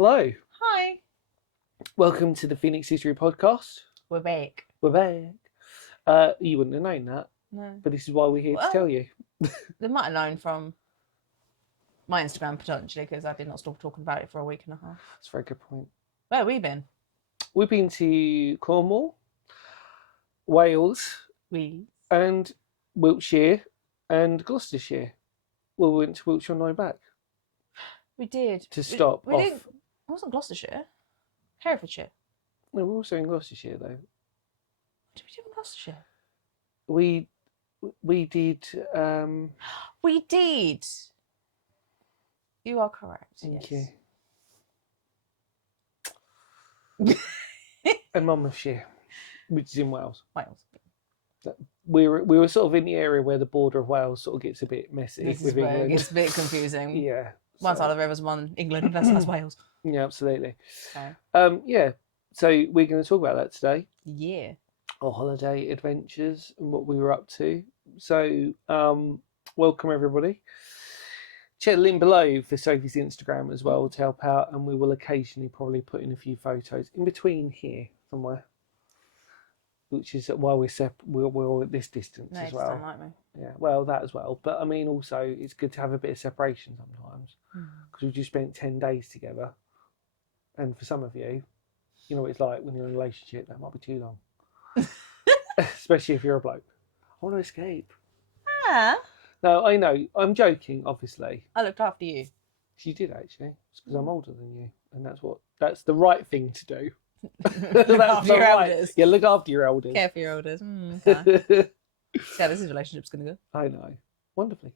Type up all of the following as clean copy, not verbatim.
Hello. Hi. Welcome to the Phoenix History Podcast. We're back. We're back. You wouldn't have known that, No. but this is why we're here to tell you. They might have known from my Instagram potentially, because I did not stop talking about it for a week and a half. That's a very good point. Where have we been? We've been to Cornwall, Wales, and Wiltshire and Gloucestershire. Well, we went to Wiltshire on the way back. We did. To stop we off. Didn't, it wasn't Gloucestershire. Herefordshire. No, we're also in Gloucestershire though. What did we do in Gloucestershire? We did. We did. You are correct. Thank yes. you. And Monmouthshire, which is in Wales. Wales. We were sort of in the area where the border of Wales sort of gets a bit messy This with is where England. it gets a bit confusing. Yeah. One side of the river's one England, that's Wales. Yeah, absolutely. Okay. Yeah. So we're going to talk about that today. Yeah. Our holiday adventures and what we were up to. So, welcome everybody. Check the link below for Sophie's Instagram as well to help out, and we will occasionally probably put in a few photos in between here somewhere, which is why we're all at this distance No, as just well. don't like me. Yeah, well, that as well. But I mean, also, it's good to have a bit of separation sometimes because we've just spent 10 days together. And for some of you, you know what it's like when you're in a relationship, that might be too long. Especially if you're a bloke. I want to escape. Ah. No, I know. I'm joking, obviously. I looked after you. She did, actually. It's because I'm older than you. And that's the right thing to do. Look after your elders. Yeah, look after your elders. Care for your elders. Okay. Yeah, this relationship's going to go. I know. Wonderfully.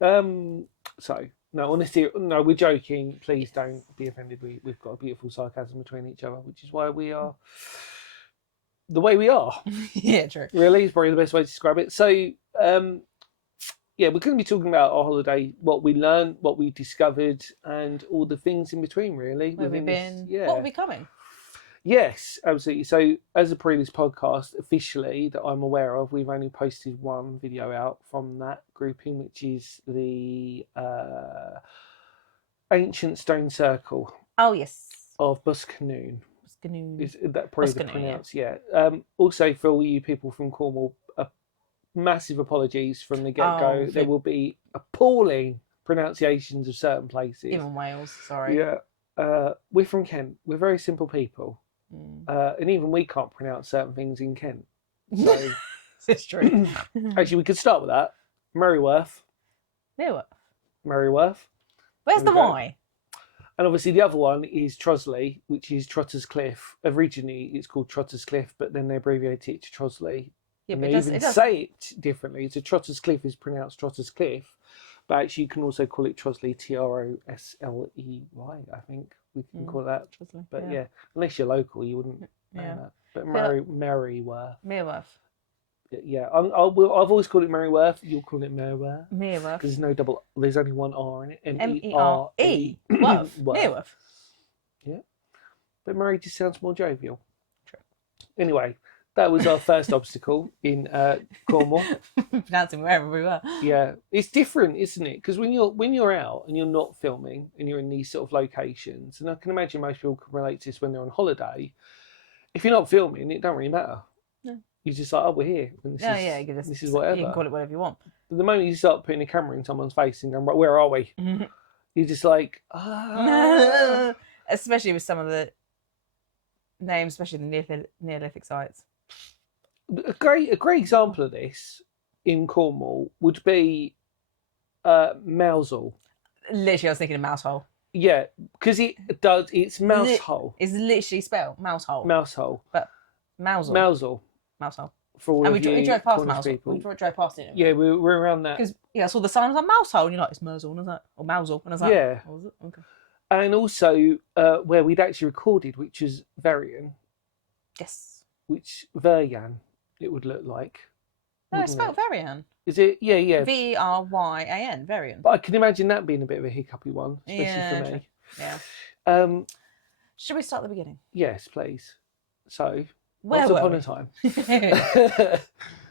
So, no, honestly, no, we're joking. Please don't be offended. We've got a beautiful sarcasm between each other, which is why we are the way we are. Yeah, true. Really, is probably the best way to describe it. So, yeah, we're going to be talking about our holiday, what we learned, what we discovered, and all the things in between, really. Where have we been? Yeah. What will be coming? Yes, absolutely. So, as a previous podcast, officially, that I'm aware of, we've only posted one video out from that grouping, which is the Ancient Stone Circle. Oh, yes. Of Buscanoon. Buscanoon. Is that probably the Buscanoon, pronounce? Yeah. Also, for all you people from Cornwall, massive apologies from the get-go. There will be appalling pronunciations of certain places. Even Wales, sorry. Yeah. We're from Kent. We're very simple people. And even we can't pronounce certain things in Kent. So It's true. actually, we could start with that. Merryworth. Merryworth. Where's the Y? And obviously the other one is Trosley, which is Trotter's Cliff. Originally it's called Trotter's Cliff, but then they abbreviate it to Trosley. Yeah, and but they even say it differently. So Trotter's Cliff is pronounced Trotter's Cliff, but actually you can also call it Trosley, Trosley, I think we can call that. Trosley, but yeah, unless you're local, you wouldn't know that. But Merryworth. Merryworth. Yeah, I've always called it Merryworth. You'll call it Merryworth. Merryworth. Because there's no double. There's only one R in it. M-E-R-E. Worth. Merryworth. Yeah, but Murray just sounds more jovial. True. Anyway, that was our first obstacle in Cornwall. Pronouncing wherever we were. Yeah, it's different, isn't it? Because when you're out and you're not filming and you're in these sort of locations, and I can imagine most people can relate to this when they're on holiday. If you're not filming, it don't really matter. No. You're just like, oh, we're here. And this is whatever. You can call it whatever you want. But the moment you start putting a camera in someone's face and going, right, where are we? You're just like, Especially with some of the names, especially the Neolithic sites. A great example of this in Cornwall would be Mousehole. Literally, I was thinking of Mousehole. Yeah, because it's Mousehole. It's literally spelled Mousehole. Mousehole. But Mousehole. Mousehole. For all and of we drove past Cornish Mousehole. people. We drove past it. Yeah, we're around that. Because I saw the sign, I was like, Mousehole, and you're like, it's Mousehole, and I was like, or Mousehole, and I was like, yeah. Oh, was it? Okay. And also where we'd actually recorded, which was Verian. Yes. Which Veryan, it would look like. No, it's spelled Verian. Is it? Yeah. Veryan, Verian. But I can imagine that being a bit of a hiccupy one, especially for me. Yeah. Should we start at the beginning? Yes, please. So, Where once were upon we? a time.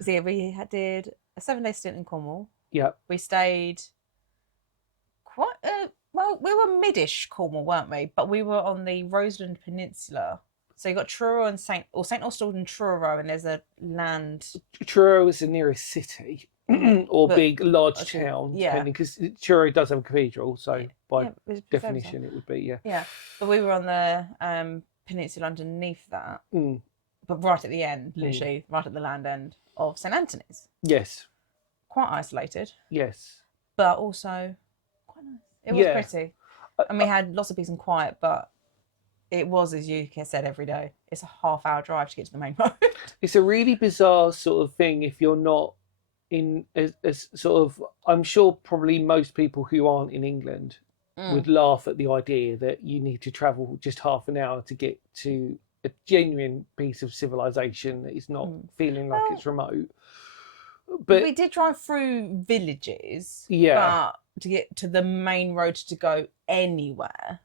So yeah, we did a 7-day stint in Cornwall. Yeah. We stayed Well, we were mid-ish Cornwall, weren't we? But we were on the Roseland Peninsula. So you got Truro and St Austell and Truro, and there's a land. Truro is the nearest city or But- big, large okay, town, yeah. depending, because Truro does have a cathedral, so by it was definition it would be, yeah. Yeah, but we were on the peninsula underneath that, but right at the end, literally right at the land end of St Anthony's. Yes. Quite isolated, Yes. but also quite nice. It was Yeah. pretty. And we had lots of peace and quiet, but it was, as you said, every day. It's a half-hour drive to get to the main road. It's a really bizarre sort of thing if you're not in as sort of, I'm sure probably most people who aren't in England would laugh at the idea that you need to travel just half an hour to get to a genuine piece of civilization that is not feeling like it's remote. But we did drive through villages, Yeah. but to get to the main road to go anywhere,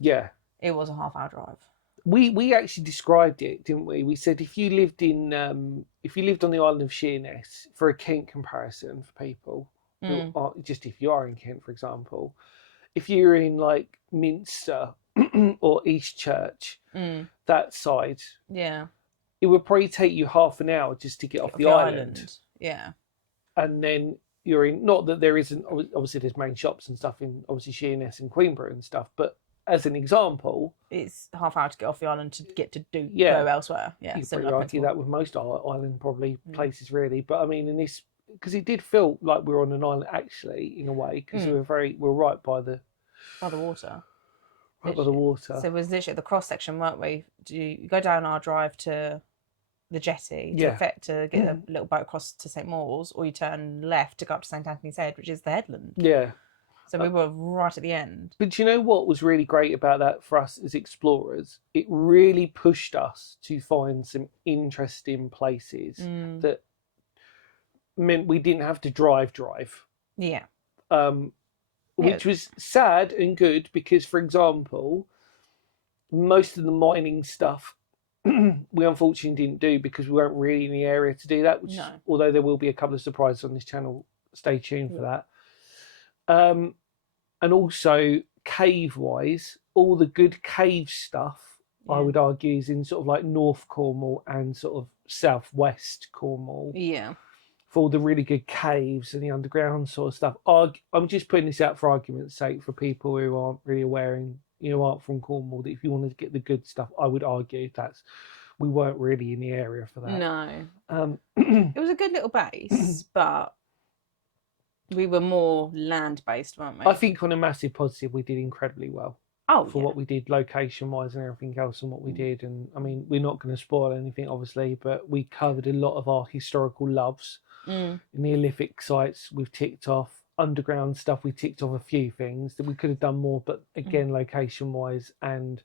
yeah, it was a half-hour drive. we actually described it, didn't we? We said if you lived on the island of Sheerness, for a Kent comparison for people who are, just if you are in Kent, for example, if you're in like Minster or Eastchurch, that side, Yeah. it would probably take you half an hour just to get off the island. Yeah. And then you're in, not that there isn't, obviously there's main shops and stuff in obviously Sheerness and Queenborough and stuff, but as an example, It's half hour to get off the island to get to go elsewhere. Yeah, you could similar probably argue principle. that with most island probably places really, but I mean in this, because it did feel like we were on an island actually in a way, because we're right by the water. by the water. So it was literally at the cross section, weren't we? You go down our drive to the jetty to get a little boat across to St Mawes, or you turn left to go up to St Anthony's Head, which is the headland. Yeah. So we were right at the end. But do you know what was really great about that for us as explorers? It really pushed us to find some interesting places that meant we didn't have to drive. Yeah. Which was sad and good because, for example, most of the mining stuff we unfortunately didn't do because we weren't really in the area to do that. Which, although there will be a couple of surprises on this channel, stay tuned for that. And also cave-wise, all the good cave stuff, I would argue, is in sort of like North Cornwall and sort of southwest Cornwall. Yeah. For all the really good caves and the underground sort of stuff. I'm just putting this out for argument's sake for people who aren't really aware and aren't from Cornwall, that if you wanted to get the good stuff, I would argue we weren't really in the area for that. No. It was a good little base, but we were more land-based, weren't we? I think on a massive positive, we did incredibly well. For what we did location-wise and everything else and what we did. And I mean, we're not going to spoil anything, obviously, but we covered a lot of our historical loves. Neolithic sites we've ticked off, underground stuff we ticked off a few things that we could have done more, but again location-wise and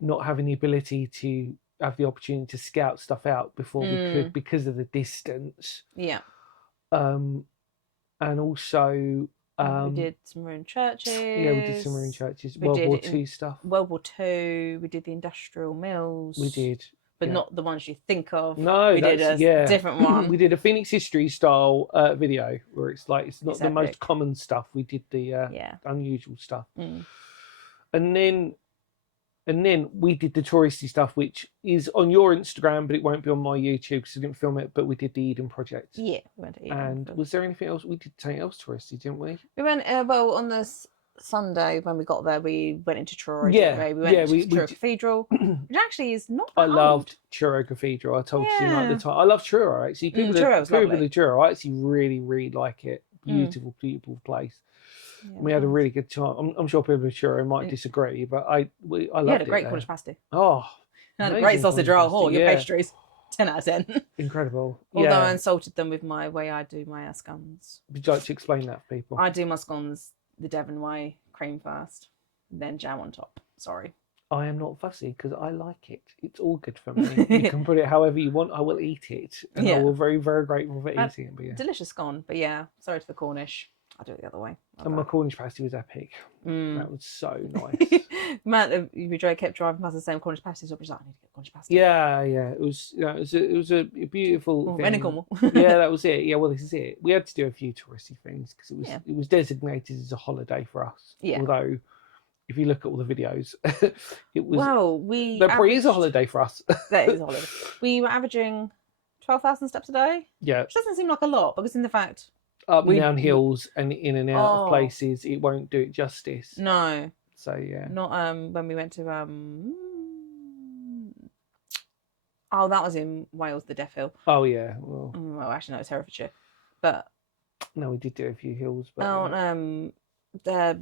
not having the ability to have the opportunity to scout stuff out before we could because of the distance. And also we did some ruined churches. Yeah, we did some ruined churches. World War II stuff. World War II. We did the industrial mills. We did. But not the ones you think of. No, we did a different one. We did a Phoenix History style video where it's like it's not the most common stuff. We did the unusual stuff, and then we did the touristy stuff, which is on your Instagram, but it won't be on my YouTube because I didn't film it. But we did the Eden Project. Yeah, we went to Eden. And was there anything else? We did something else touristy, didn't we? We went on this Sunday when we got there. We went into Truro. We went to Truro Cathedral, which actually is not. I loved Truro Cathedral. I told you at the time. I love Truro actually. People of Truro, I actually really, really like it. Beautiful, beautiful place. Yeah, we had a really good time. I'm sure people in Truro might disagree, but I loved it. You had a great Cornish pasty. Oh, had a great sausage roll. Your pastries, 10 out of 10. Incredible. Although I insulted them with my way I do my scones. Would you like to explain that for people? I do my scones the Devon way, cream first, then jam on top. Sorry. I am not fussy because I like it. It's all good for me. You can put it however you want. I will eat it. And I will very, very grateful for eating it. But delicious scone. But sorry to the Cornish. I'll do it the other way. And my Cornish pasty was epic. Mm. That was so nice. Man, we kept driving past the same Cornish pasty, so I was like, I need to get Cornish pasty. Yeah. It was, it was a beautiful thing. Cornwall. Yeah, that was it. Yeah, well, this is it. We had to do a few touristy things because it was designated as a holiday for us. Yeah. Although, if you look at all the videos, it was. Well, that probably is a holiday for us. That is a holiday. We were averaging 12,000 steps a day. Yeah. Which doesn't seem like a lot, because in the fact. Up and down hills and in and out of places, it won't do it justice. No. So yeah. Not when we went to oh, that was in Wales, the Deaf Hill. Oh yeah. Well, actually no, it's Herefordshire. But no, we did do a few hills. But the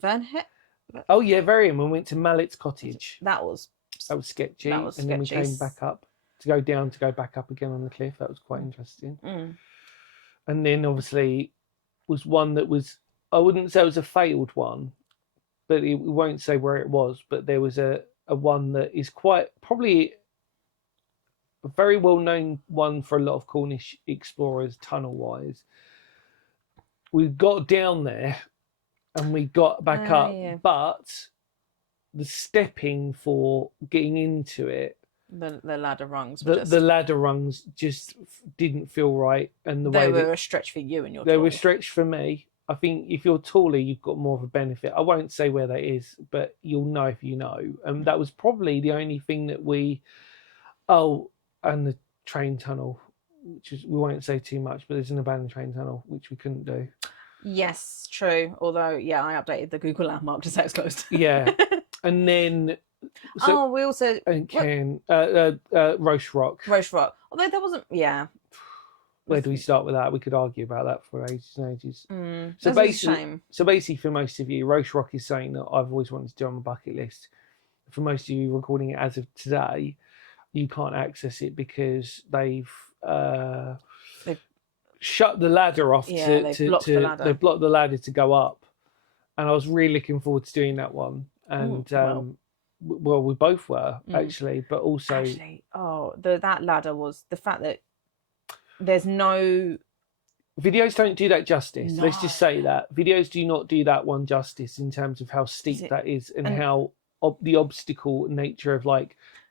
Vernhet. Oh yeah, Verian. We went to Mallett's Cottage. That was sketchy. That was and then we came back up to go down to go back up again on the cliff. That was quite interesting. And then obviously was one that was, I wouldn't say it was a failed one, but we won't say where it was, but there was a one that is quite probably a very well known one for a lot of Cornish explorers tunnel wise. We got down there and we got back up, but the stepping for getting into it, the ladder rungs, the ladder rungs just didn't feel right, and they were a stretch for you and your. They were a stretch for me. I think if you're taller, you've got more of a benefit. I won't say where that is, but you'll know if you know. And that was probably the only thing that we. Oh, and the train tunnel, which is, we won't say too much, but there's an abandoned train tunnel which we couldn't do. Yes, true. Although, yeah, I updated the Google landmark to say it's closed. Yeah, and then. We also Roche Rock. Roche Rock. Although there wasn't, yeah. Where do we start with that? We could argue about that for ages and ages. So basically, for most of you, Roche Rock is something that I've always wanted to do on my bucket list. For most of you recording it as of today, you can't access it because they've shut the ladder off. They've blocked the ladder. They've blocked the ladder to go up, and I was really looking forward to doing that one. And well, we both were actually, but also that ladder was the fact that there's no videos don't do that justice. No. Let's just say that videos do not do that one justice in terms of how steep that is and how the obstacle nature of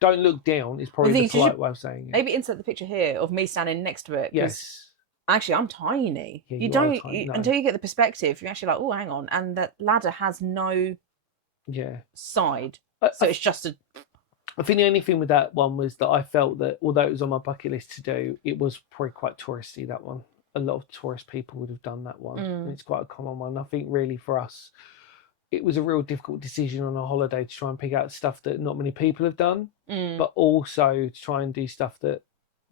don't look down is probably the polite way of saying it. Maybe insert the picture here of me standing next to it. Yes. Actually, I'm tiny. Yeah, you don't until you get the perspective. You're actually like, oh, hang on, and the ladder has no side. So it's just a. I think the only thing with that one was that I felt that although it was on my bucket list to do, it was probably quite touristy, that one. A lot of tourist people would have done that one. And it's quite a common one. I think really for us, it was a real difficult decision on a holiday to try and pick out stuff that not many people have done, but also to try and do stuff that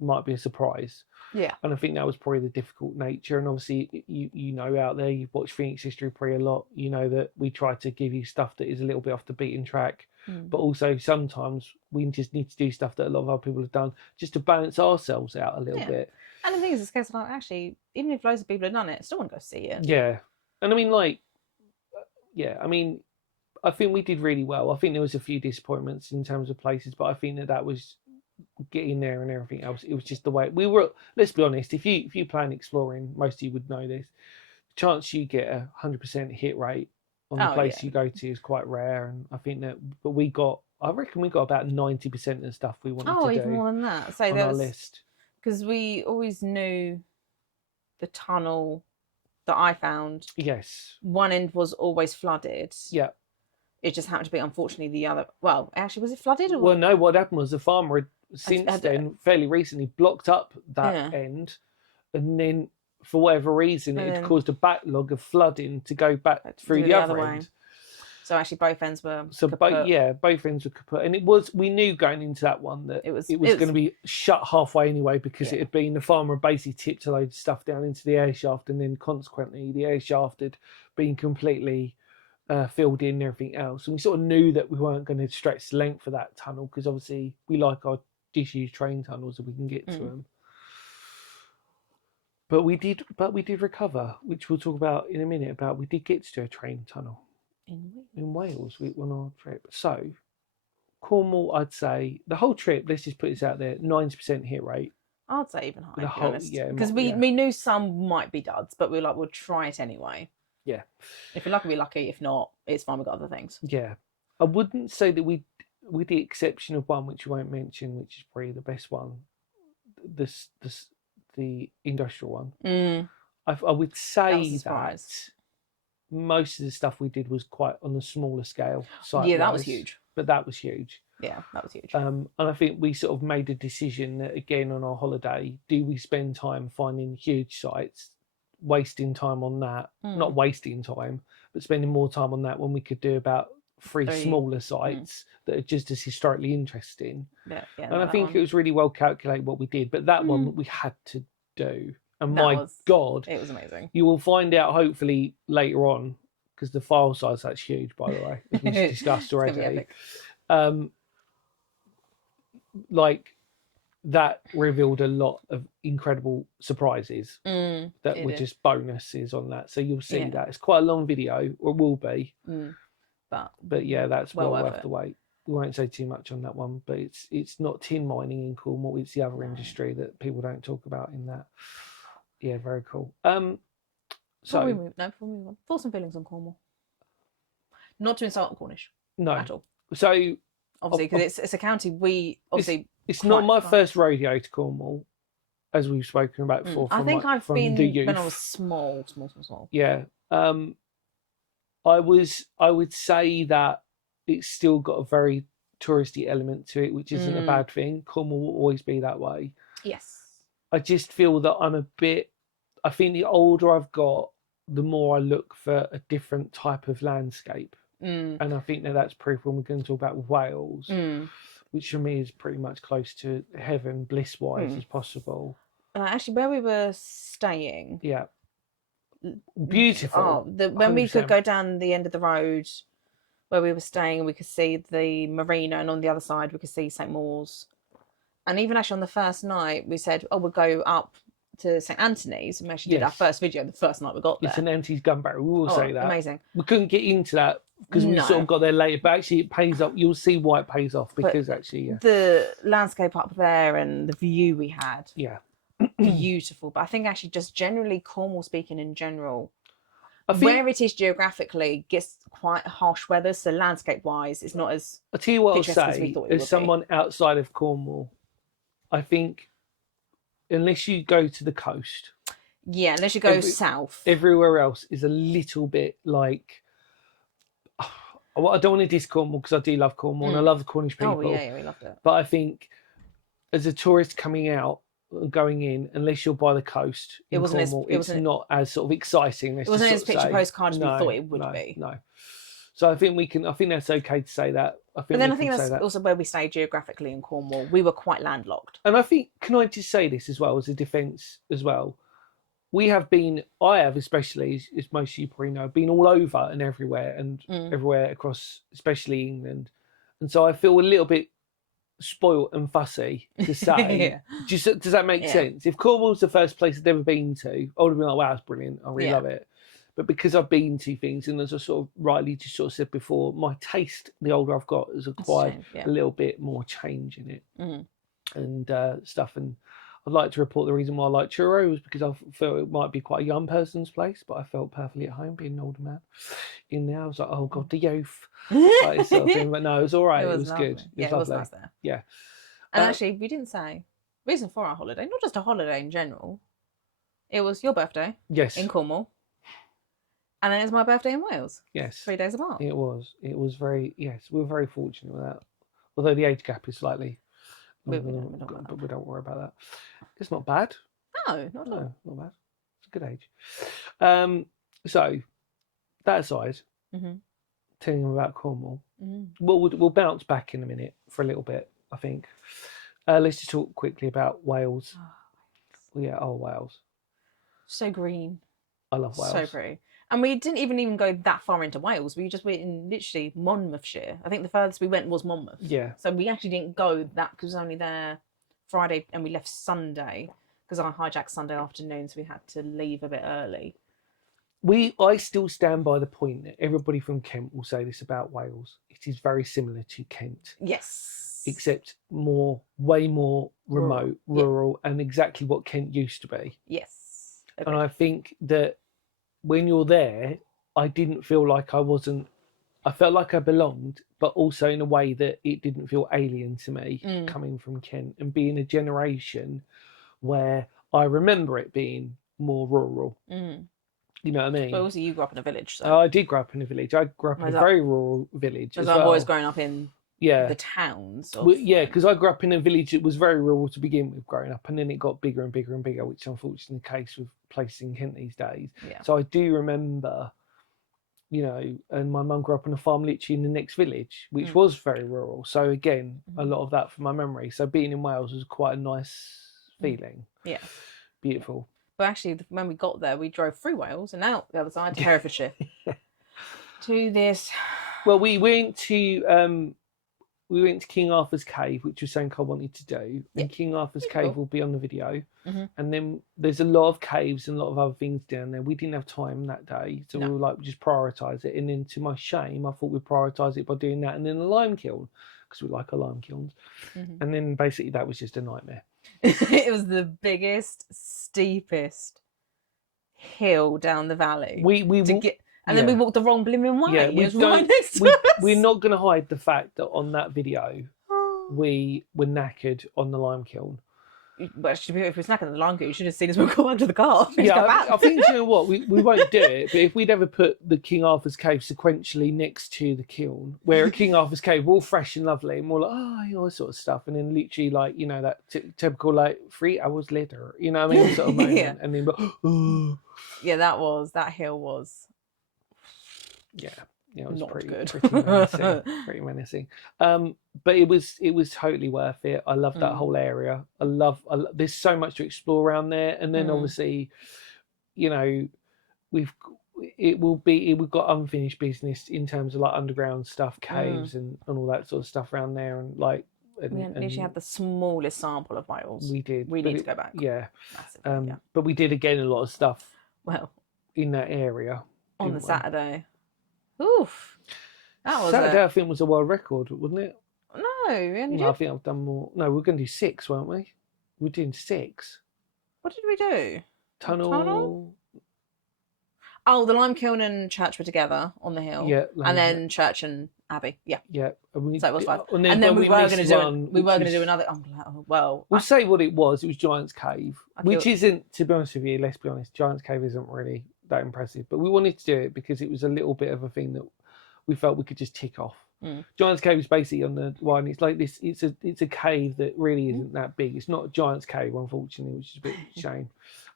might be a surprise. Yeah. And I think that was probably the difficult nature. And obviously, you know out there, you've watched Phoenix History pretty a lot. You know that we try to give you stuff that is a little bit off the beaten track. But also sometimes we just need to do stuff that a lot of other people have done just to balance ourselves out a little bit. And the thing is, it's a case of actually, even if loads of people have done it, I still want to go see it. Yeah. And I mean, I think we did really well. I think there was a few disappointments in terms of places, but I think that was getting there and everything else. It was just the way we were. Let's be honest. If you plan exploring, most of you would know this. The chance you get 100% hit rate on the place you go to is quite rare, and I think that. But I reckon we got about 90% of the stuff we wanted to do. Oh, even more than that. So on our list. Because we always knew the tunnel that I found. Yes. One end was always flooded. Yeah. It just happened to be, unfortunately, the other. Well, actually, was it flooded? Or... Well, no. What happened was the farmer had fairly recently, blocked up that end, and then for whatever reason, it caused a backlog of flooding to go back through the other end. Way. So actually, both ends were. So both ends were kaput, and we knew going into that one that it was going to be shut halfway anyway because it had been the farmer basically tipped a load of stuff down into the air shaft, and then consequently the air shaft had been completely filled in and everything else, and we sort of knew that we weren't going to stretch the length of that tunnel because obviously we like our disused train tunnels if we can get to them. But we did recover, which we'll talk about in a minute. We did get to do a train tunnel in Wales on our trip. So Cornwall, I'd say the whole trip. Let's just put this out there: 90% hit rate. I'd say even higher, The to be whole, honest. yeah, Because we knew some might be duds, but we were like, we'll try it anyway. Yeah. If you're lucky, we're lucky. If not, it's fine. We've got other things. Yeah. I wouldn't say that we, with the exception of one which you won't mention, which is probably the best one, the industrial one. I would say that most of the stuff we did was quite on a smaller scale. Yeah, that was huge. But that was huge. Yeah, that was huge. And I think we sort of made a decision that, again, on our holiday, do we spend time finding huge sites, wasting time on that, not wasting time, but spending more time on that when we could do about three smaller sites that are just as historically interesting. Yeah, and I think it was really well calculated what we did, but that one we had to do. And God, it was amazing. You will find out hopefully later on, because the file size, that's huge, by the way, as we discussed already. Like, that revealed a lot of incredible surprises that were just bonuses on that. So you'll see that. It's quite a long video, or will be. But yeah, that's well worth the wait. We won't say too much on that one, but it's not tin mining in Cornwall. It's the other industry that people don't talk about in that. Yeah, very cool. Before we move on, thoughts and feelings on Cornwall. Not to insult Cornish. No. At all. So obviously, because it's a county we obviously. It's not my first rodeo to Cornwall, as we've spoken about before. I think I've been when I was small. Yeah. I would say that it's still got a very touristy element to it, which isn't a bad thing. Cornwall will always be that way. Yes. I just feel that I think the older I've got, the more I look for a different type of landscape. And I think that's proof when we're going to talk about Wales, which for me is pretty much close to heaven, bliss-wise, as possible. Actually, where we were staying... Yeah. Beautiful. When we could go down the end of the road where we were staying, we could see the marina, and on the other side we could see St. Mawes. And even actually on the first night, we said, we'll go up to St. Anthony's. And we actually did our first video the first night we got there. St. Anthony's gun barrel, we will say that. Amazing. We couldn't get into that because we sort of got there later, but actually it pays off. You'll see why it pays off, because the landscape up there and the view we had. Yeah. Beautiful. But I think actually just generally, Cornwall speaking in general, where it is geographically gets quite harsh weather, so landscape wise it's not as I'll tell you what I'll as we say, thought it as someone outside of Cornwall, I think unless you go to the coast, unless you go south, everywhere else is a little bit like, I don't want to diss Cornwall because I do love Cornwall and I love the Cornish people. We loved it. But I think as a tourist coming out, going in, unless you're by the coast in Cornwall, it's not as sort of exciting. It wasn't as picture postcard as we thought it would be. No. So I think that's okay to say that. But then I think that's also where we stay geographically in Cornwall. We were quite landlocked. And I think, can I just say this as well, as a defence as well? I have especially, as most of you probably know, been all over and everywhere and everywhere across, especially England. And so I feel a little bit spoilt and fussy to say. Does that make sense? If Cornwall's the first place I've ever been to, I would have been like, wow, that's brilliant. I really love it. But because I've been to things, and as I sort of rightly just sort of said before, my taste, the older I've got, has acquired a little bit more change in it and stuff. And I'd like to report the reason why I like Truro was because I felt it might be quite a young person's place, but I felt perfectly at home being an older man in there. I was like, oh God, the youth. Like, sort of thing. But no, it was all right. It was good. It was nice there. Yeah. And actually, we didn't say reason for our holiday, not just a holiday in general. It was your birthday. Yes. In Cornwall. And then it's my birthday in Wales. Yes. 3 days apart. It was. It was very, we were very fortunate with that. Although the age gap is slightly... But we don't worry about that. It's not bad. No, not at all. Not bad. It's a good age. So, that aside, telling them about Cornwall, we'll bounce back in a minute for a little bit, I think. Let's just talk quickly about Wales. Wales. So green. I love Wales. So pretty. And we didn't even go that far into Wales. We just went in literally Monmouthshire. I think the furthest we went was Monmouth. Yeah. So we actually didn't go that because we was only there Friday and we left Sunday because I hijacked Sunday afternoon, so we had to leave a bit early. I still stand by the point that everybody from Kent will say this about Wales. It is very similar to Kent, Yes. except way more remote, rural, and exactly what Kent used to be. Yes. And I think that when you're there, I didn't feel like I felt like I belonged, but also in a way that it didn't feel alien to me coming from Kent and being a generation where I remember it being more rural. You know what I mean? But also, you grew up in a village, so. I did grow up in a village. I grew up in a very rural village as well. I've always grown up in the towns. Because I grew up in a village that was very rural to begin with growing up, and then it got bigger and bigger and bigger, which is unfortunately the case with places in Kent these days. Yeah. So I do remember, and my mum grew up on a farm literally in the next village, which was very rural. So again, a lot of that from my memory. So being in Wales was quite a nice feeling. Yeah. Beautiful. But actually, when we got there, we drove through Wales and out the other side to Herefordshire. To this. Well, we went to King Arthur's Cave, which was something I wanted to do. And King Arthur's Cave will be on the video. And then there's a lot of caves and a lot of other things down there. We didn't have time that day, so we were like, just prioritise it. And then to my shame, I thought we'd prioritise it by doing that and then the lime kiln, because we like our lime kilns. And then basically that was just a nightmare. It was the biggest, steepest hill down the valley. Then we walked the wrong blooming way. Yeah, it was right next to us. We're not going to hide the fact that on that video, we were knackered on the lime kiln. But if we were snacking on the lime kiln, you should have seen us walk back to the car. I think, you know what, we won't do it, but if we'd ever put the King Arthur's Cave sequentially next to the kiln, where at King Arthur's Cave, we're all fresh and lovely, and we're like, all this sort of stuff, and then literally, like, that typical, 3 hours later, you know what I mean, sort of moment, and then, yeah, that hill was... Yeah, it was not pretty good. pretty menacing. But it was totally worth it. I love that whole area. I love there's so much to explore around there, and then obviously, we've got unfinished business in terms of like underground stuff, caves and all that sort of stuff around there, and like. We literally had the smallest sample of Wales. We did. We need to go back. Yeah. Massively, But we did again a lot of stuff. Well, in that area on the Saturday. Oof. That was Saturday, I think, was a world record, wasn't it? No, we only did... I think I've done more. No, we were going to do 6, weren't we? We were doing 6. What did we do? Tunnel? Oh, the lime kiln and church were together on the hill. Yeah. And then church and Abbey. Yeah. Yeah. So it was 5. And then we were going to do another... Well... We'll say what it was. It was Giant's Cave, which isn't, to be honest with you, let's be honest, Giant's Cave isn't really that impressive. But we wanted to do it because it was a little bit of a thing that we felt we could just tick off. Giant's Cave is basically on the one. It's like this. It's a cave that really isn't that big. It's not a Giant's Cave, unfortunately, which is a bit of a shame.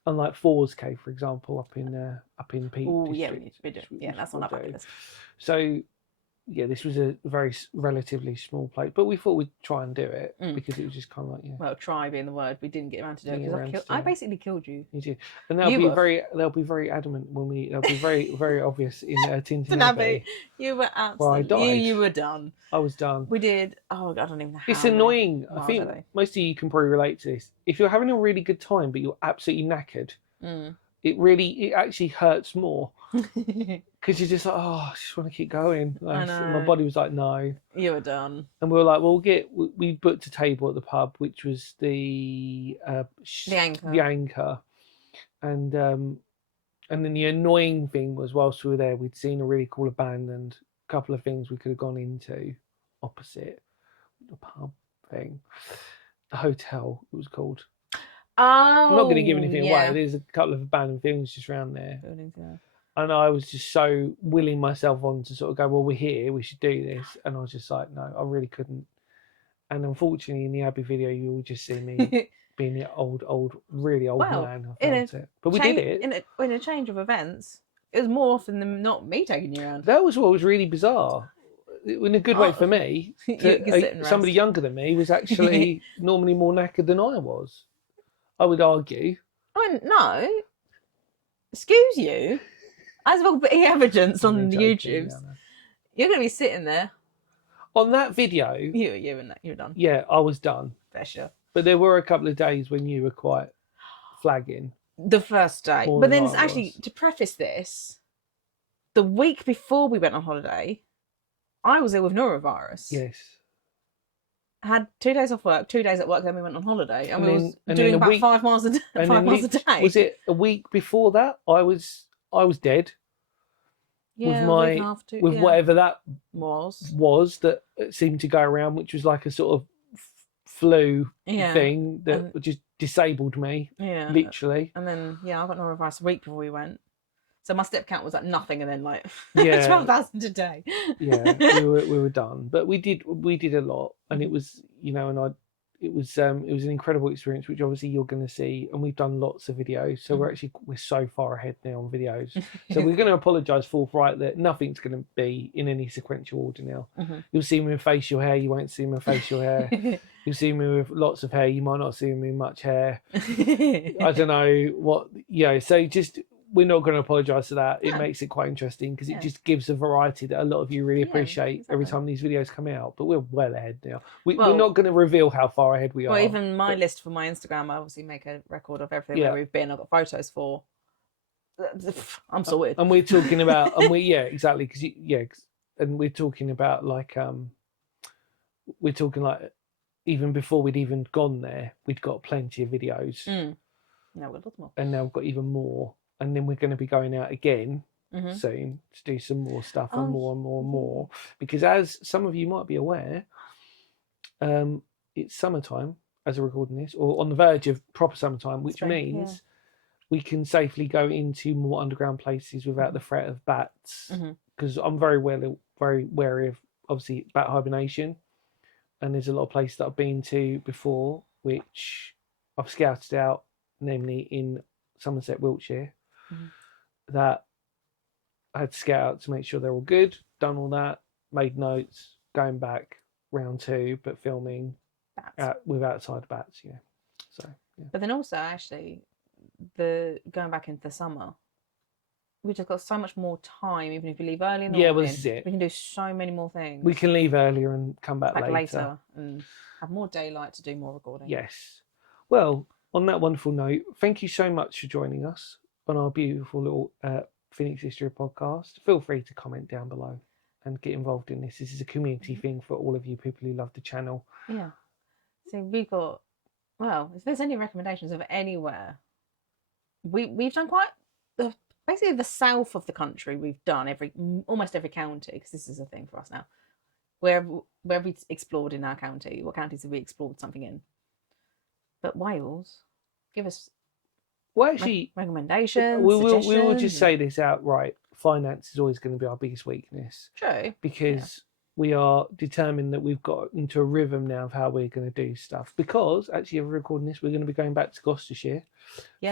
Unlike Four's Cave, for example, up in Peak. Oh yeah, we need to be doing. Yeah, that's on our bucket list. So yeah, this was a very relatively small place, but we thought we'd try and do it because it was just kind of like Well, try being the word. We didn't get around to do it because I basically killed you. You did, and they'll be very adamant when they'll be very very obvious in Tintin Abbey. You were absolutely. Well, I died. You were done. I was done. We did. Oh, I don't even know how. It's annoying. I think most of you can probably relate to this. If you're having a really good time but you're absolutely knackered, it actually hurts more. Because you're just like, I just want to keep going. Like, my body was like, no. You were done. And we were like, well, we booked a table at the pub, which was the Anchor. And then the annoying thing was, whilst we were there, we'd seen a really cool abandoned couple of things we could have gone into opposite the pub thing. The hotel, it was called. Oh, I'm not going to give anything away. There's a couple of abandoned things just around there. Buildings, yeah. And I was just so willing myself on to sort of go, well, we're here, we should do this. And I was just like, no, I really couldn't. And unfortunately, in the Abbey video, you will just see me being the really old man. I felt it. But we did it. In a change of events, it was more often than not me taking you around. That was what was really bizarre. In a good way for me. Somebody younger than me was actually normally more knackered than I was. I would argue. I mean, no. Excuse you. As well be evidence on YouTube. You're going to be sitting there. On that video. You were done. Yeah, I was done. For sure. But there were a couple of days when you were quite flagging. The first day. More But than then what I actually, was. to preface this, the week before we went on holiday, I was ill with norovirus. Yes. I had 2 days off work, 2 days at work, then we went on holiday, and we was then doing a about week, 5 miles a day. and 5 then miles a day. was it a week before that? I was dead with Yeah, a my week after, with yeah. whatever that was that seemed to go around, which was like a sort of flu yeah. thing that just disabled me, Yeah, literally. and then I got norovirus a week before we went. So my step count was like nothing, and then like Yeah. 12,000 a day. Yeah, we were done, but we did a lot, and it was it was an incredible experience, which obviously you're going to see, and we've done lots of videos, so we're so far ahead now on videos. So we're going to apologise forthright that nothing's going to be in any sequential order now. You'll see me with facial hair, you won't see me with facial hair. You'll see me with lots of hair, you might not see me with much hair. I don't know what, so just, we're not going to apologise for that. It makes it quite interesting because it just gives a variety that a lot of you really appreciate every time these videos come out. But we're well ahead now. We're not going to reveal how far ahead we are. Well, even my list for my Instagram, I obviously make a record of everything where we've been. I've got photos for. I'm sorted. And we're talking about, exactly, because and we're talking about like we're talking like even before we'd even gone there, we'd got plenty of videos. Now we've got more, and now we've got even more. And then we're going to be going out again soon to do some more stuff and more and more and more. Because as some of you might be aware, it's summertime as we're recording this, or on the verge of proper summertime, which means we can safely go into more underground places without the threat of bats. Because I'm very wary of obviously bat hibernation, and there's a lot of places that I've been to before which I've scouted out, namely in Somerset, Wiltshire, that I had to scout out to make sure they're all good, done all that, made notes, going back round 2, but filming with outside bats, So, But then also, actually, going back into the summer, we just got so much more time, even if we leave early in the morning. Well, this is it. We can do so many more things. We can leave earlier and come back later and have more daylight to do more recording. Yes. Well, on that wonderful note, thank you so much for joining us on our beautiful little Phoenix History podcast. Feel free to comment down below and get involved in this. This is a community thing for all of you people who love the channel. Yeah. So we've got, if there's any recommendations of anywhere, we've done quite basically the south of the country. We've done almost every county, because this is a thing for us now. Where we explored in our county, what counties have we explored something in? But Wales, give us recommendations. We will just say this outright. Finance is always going to be our biggest weakness. True. Because we are determined that we've got into a rhythm now of how we're going to do stuff. Because actually, if we're recording this, we're going to be going back to Gloucestershire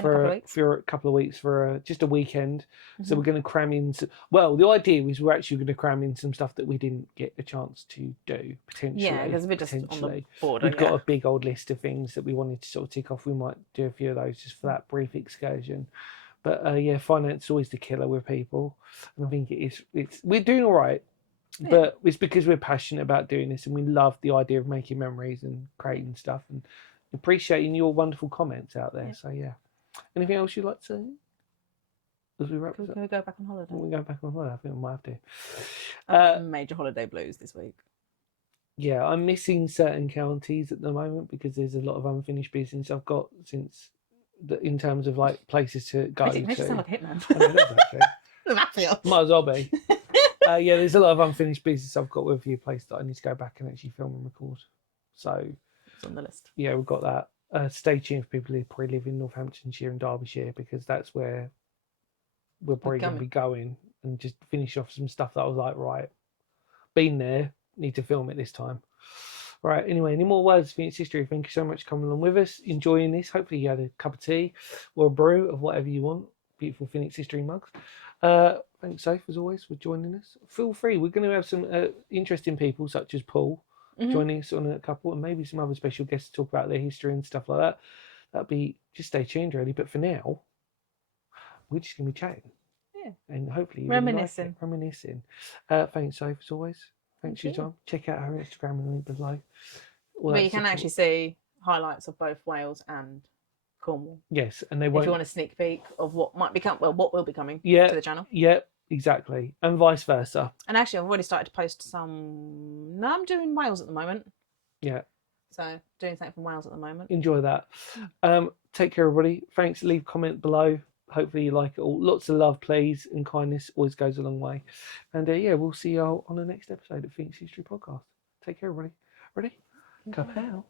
for a couple of weeks for just a weekend. So we're going to cram in. The idea was we're actually going to cram in some stuff that we didn't get a chance to do potentially. Yeah, because we're just on the border. We've got a big old list of things that we wanted to sort of tick off. We might do a few of those just for that brief excursion. But finance is always the killer with people, and I think we're doing all right. Yeah. But it's because we're passionate about doing this, and we love the idea of making memories and creating stuff, and appreciating your wonderful comments out there. Yeah. So anything else you'd like to say as we wrap this up? Can we go back on holiday? We go back on holiday. I think we might have to. Major holiday blues this week. Yeah, I'm missing certain counties at the moment because there's a lot of unfinished business I've got in terms of like places to go to. Makes you sound like a hitman. I know, actually. Might as well be. There's a lot of unfinished business I've got with a few places that I need to go back and actually film and record. So it's on the list. Yeah, we've got that. Stay tuned for people who probably live in Northamptonshire and Derbyshire, because that's where we're probably going to be going, and just finish off some stuff that I was like, right, been there, need to film it this time. Right, anyway, any more words of Phoenix History? Thank you so much for coming along with us, enjoying this. Hopefully you had a cup of tea or a brew of whatever you want. Beautiful Phoenix History mugs. Thanks, Soph, as always, for joining us. Feel free. We're going to have some interesting people, such as Paul, joining us on a couple, and maybe some other special guests to talk about their history and stuff like that. That'd be, just stay tuned, really. But for now, we're just going to be chatting. Yeah. And hopefully you reminiscing. Really like it. Thanks, Soph, as always. Thanks for your time. Check out her Instagram and the link below. But you can actually see highlights of both Wales and Cornwall. Yes, and they If won't. you want a sneak peek of what might become, well, what will be coming Yeah, to the channel. yeah, exactly, and vice versa. And actually, I've already started to post some. No, I'm doing Wales at the moment. Yeah. So doing something from Wales at the moment. Enjoy that. Take care, everybody. Thanks. Leave a comment below. Hopefully you like it all. Lots of love, please, and kindness always goes a long way. And yeah, we'll see you all on the next episode of Phoenix History Podcast. Take care, everybody. Ready? Kapow.